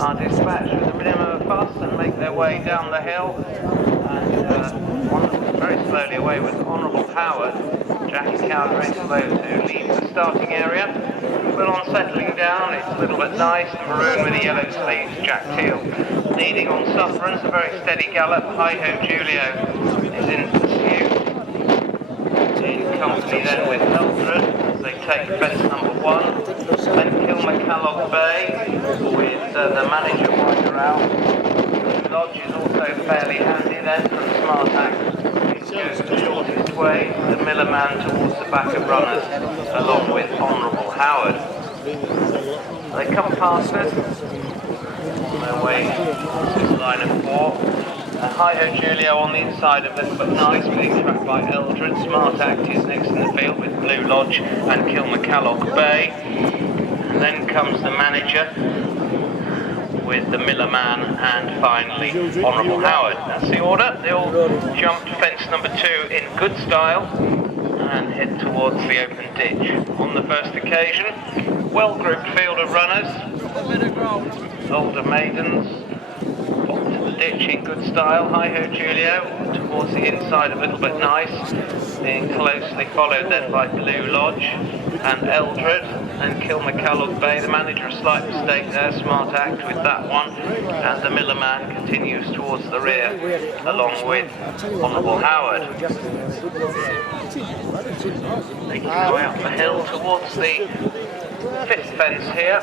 are dispatched with a minimum of fuss and make their way down the hill, and very slowly away with Honourable Howard. Jackie Cowder is slow to leave the starting area, but on settling down it's a little bit nice, maroon with the yellow sleeves, Jack Teal. Leading on Sufferance, a very steady gallop. Hi-Ho Julio is in pursuit, in company then with Eldred as they take fence number 1. Then Kilmacallogue Bay with the manager wider out. Lodge is also fairly handy then from Smart Act. It goes towards its way, the Miller Man towards the back of runners along with Honourable Howard. They come past us on their way to line of 4. Hi-Ho Julio on the inside of Little But Nice, being tracked by Eldred. Smart Act is next in the field with Blue Lodge and Kilmacallogue Bay. And then comes the manager with the Miller Man and finally Honourable Howard. That's the order. They all jumped fence number 2 in good style and head towards the open ditch. On the first occasion, well-grouped field of runners, older maidens, ditch in good style. Hi-Ho Julio towards the inside a little bit nice, being closely followed then by Blue Lodge and Eldred and Kilmacallogue Bay. The manager, a slight mistake there, Smart Act with that one, and the Miller Man continues towards the rear along with Honourable Howard. Making their way up the hill towards the 5th fence here.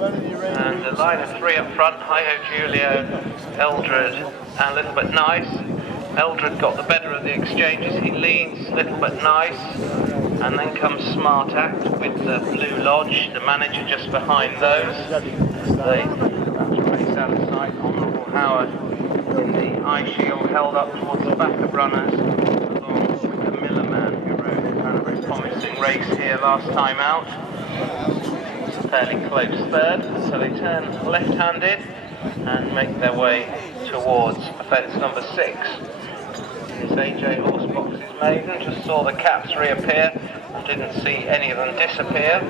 And a line of 3 up front, Hi-Ho Julio, Eldred and Little But Nice. Eldred got the better of the exchanges, he leads Little But Nice, and then comes Smart Act with the Blue Lodge, the manager just behind those. They race out of sight. Honourable Howard in the eye shield held up towards the back of runners, along with the Miller Man, who rode a very promising race here last time out. Fairly close third, so they turn left-handed and make their way towards fence number 6. This AJ horse box is Maiden. Just saw the caps reappear and didn't see any of them disappear,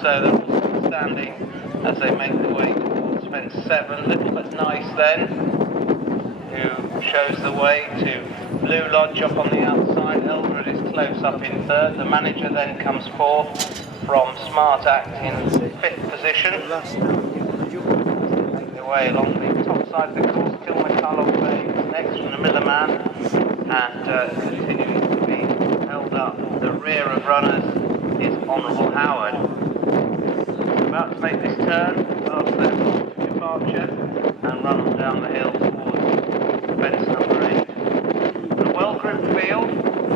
so they're standing as they make their way towards fence 7. Little But Nice then, who shows the way to Blue Lodge up on the outside. Eldred is close up in 3rd. The manager then comes 4th from Smart Act in 5th position. Make their way along the top side of the course. Kilmacallogue Bay is next from the Miller Man and continuing to be held up. The rear of runners is Honourable Howard. About to make this turn past their departure and run on down the hill towards fence number 8. A well-grouped field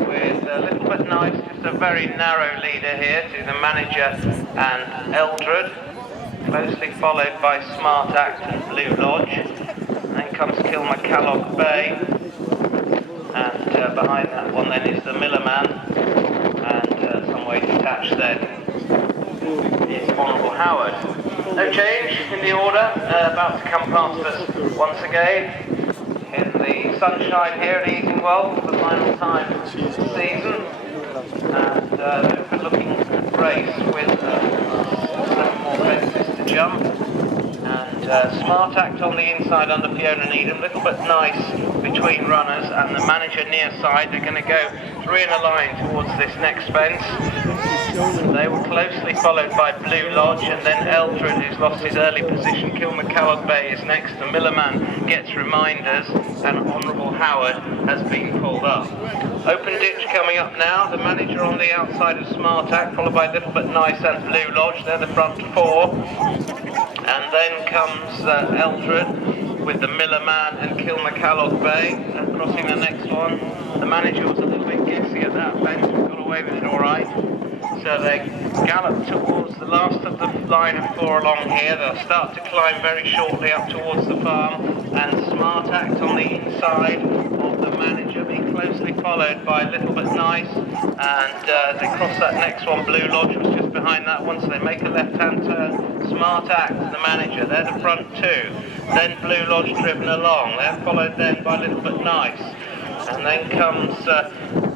with a Little But Nice, just a very narrow leader here to the manager and Eldred, closely followed by Smart Act and Blue Lodge. And then comes Kilmacallogue Bay, and behind that one then is the Miller Man, and some way detached then is Honourable Howard. No change in the order, about to come past us once again in the sunshine here at Easingwold for the final time of the season, and a good looking race with 7 more fences to jump, and Smart Act on the inside under FIONA NEEDHAM. Little But Nice between runners and the manager near side. They're going to go 3 in a line towards this next fence. They were closely followed by Blue Lodge and then Eldred, who's lost his early position. Kilmacallogue Bay is next. The Miller Man gets reminders and Honourable Howard has been pulled up. Open ditch coming up now. The manager on the outside of Smart Act, followed by Little But Nice and Blue Lodge. They're the front 4. And then comes Eldred with the Miller Man and Kilmacallogue Bay. Crossing the next one. The manager was a little bit guessy at that fence, but got away with it all right. So they gallop towards the last of the line of 4 along here. They'll start to climb very shortly up towards the farm, and Smart Act on the inside of the manager, being closely followed by Little But Nice, and they cross that next one. Blue Lodge was just behind that one, so they make a left-hand turn. Smart Act, the manager, they're the front 2. Then Blue Lodge driven along. They're followed then by Little But Nice, and then comes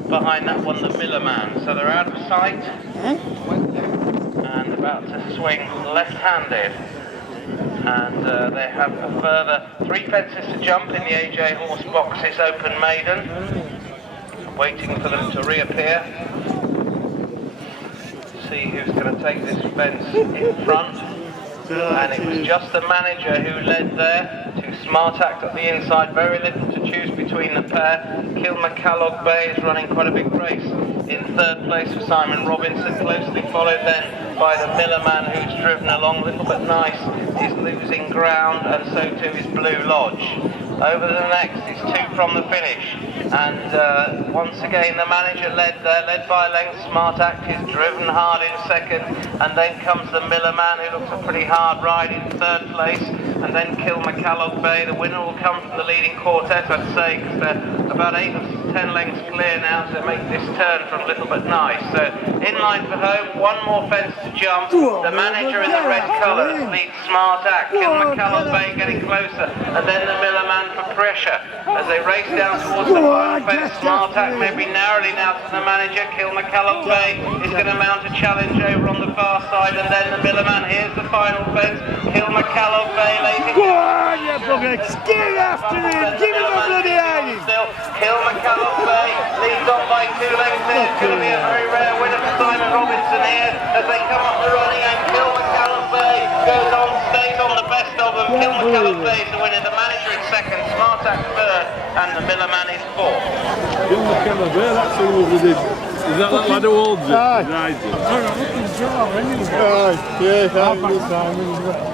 behind that one the Miller Man. So they're out of sight, and the about to swing left-handed. And they have a further 3 fences to jump in the AJ Horse Boxes Open Maiden. Waiting for them to reappear. See who's going to take this fence in front. And it was just the manager who led there. 2 Smart Act at the inside, very little to choose between the pair. Kilmacallogue Bay is running quite a big race. In 3rd place for Simon Robinson, closely followed then by the Miller Man, who's driven along a little bit nice. He's losing ground, and so too is Blue Lodge. Over the next is 2 from the finish. And once again the manager led there, led by a length. Smart Act is driven hard in 2nd, and then comes the Miller Man, who looks a pretty hard ride in 3rd place, and then Kilmacallogue Bay. The winner will come from the leading quartet, I'd say, because they're about 8 or 10 lengths clear now to make this turn from Little But Nice. So in line for home, 1 more fence to jump. The manager in the red colours leads Smart Act. Kilmacallogue Bay getting closer, and then the Miller Man for pressure as they race down towards the final fence. Smart Act maybe narrowly now to the manager. Kilmacallogue Bay is going to mount a challenge over on the far side, and then the Miller Man. Here's the final fence. Kilmacallogue Bay, ladies. Go on, you bugger! Get after him! Give him a bloody eye! Still, Kilmacallogue Bay leads on by 2 lengths. It's going to be a very rare winner for Simon Robinson here as they come up the running, and Kilmacallogue Bay goes on, stays on the best of them. Kilmacallogue Bay is the winner. The manager in 2nd, Smart Act 3rd, and the Miller Man is 4th. Kilmacallogue Bay, that's who we did. Is that lad who holds it? Aye. Right. Aye, yeah,